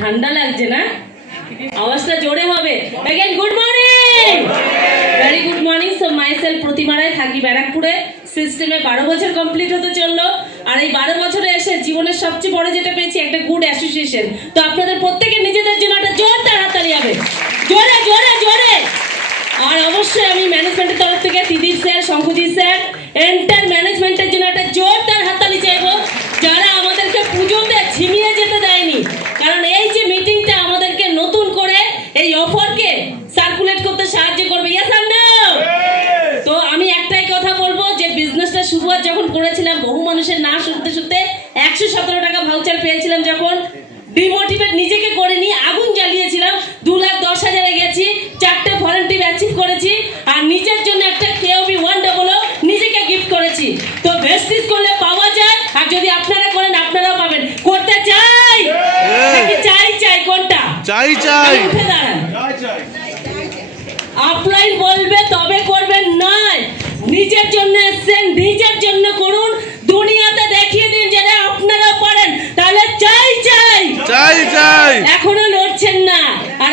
ঠান্ডা লাগছে না? আওয়াজটা জোরে হবে। Again, good morning. Very good morning. So myself প্রতিমা রায়, থাকি ব্যারাকপুরে। সিস্টেমে 12 বছর কমপ্লিট হতে চললো। আর এই 12 বছরে এসে জীবনের সবচেয়ে বড় যেটা পেয়েছি একটা গুড অ্যাসোসিয়েশন। তো আপনাদের প্রত্যেকের নিজেদের জন্য একটা জোরদার হাততালি হবে। জোরে জোরে জোরে। আর অবশ্যই আমি ম্যানেজমেন্টের তরফ থেকে ত্রিদীপ স্যার, শঙ্কুজিৎ স্যার, এন্টার ম্যানেজমেন্টের জন্য একটা জোরদার হাততালি চাইবো, যারা আমাদেরকে পুজোতে ঝিমিয়ে যেতে দেয়নি। কারণ এই যে মিটিংটা আমাদেরকে নতুন করে এই অফারকে সার্কুলেট করতে সাহায্য করবে। Yes or no? তো আমি একটাই কথা বলবো যে বিজনেসটা শুরুয়াত যখন করেছিলাম, বহু মানুষের না শুনতে শুনতে 117 টাকা ভাউচার পেয়েছিলাম, যখন ডিমোটিভেট নিজেকে করে নিয়ে আগুন জ্বালিয়েছিলাম, 2,10,000 গেছি, 4টে ফরেন টিম অ্যাচিভ করেছি, আর নিজের জন্য একটা KOB 100 নিজেকে গিফট করেছি। তো ভেস্টিজ করলে পাওয়া যায়, আর যদি আপনারা করেন আপনারাও পাবেন। করতে চাই নাকি চাই চাই? কোনটা চাই? চাই। উঠে দাঁড়ান। আপলাইন বলবে তবে করবেন নয়। নিজের জন্য এসেছেন, নিজের জন্য করুন, দুনিয়াতে দেখিয়ে দিন যে আপনারাও পারেন, তাহলে চাই চাই চাই চাই। এখনো লড়ছেন না, আর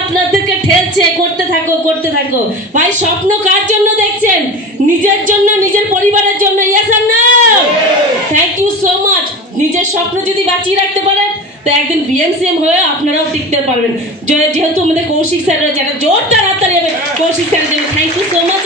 আপনাদেরকে ঠেলছে করতে থাকো করতে থাকো। ভাই স্বপ্ন কার জন্য দেখছেন? নিজের জন্য, নিজের পরিবারের জন্য। Yes or no? Thank you so much. নিজের স্বপ্ন যদি বাঁচিয়ে রাখতে পারেন তো একদিন BMCM হয়ে আপনারাও টিকতে পারবেন। যেহেতু আমাদের কৌশিক স্যার রয়েছে, একটা জোরদার হাততালি হবে কৌশিক স্যারের জন্য। Thank you so much.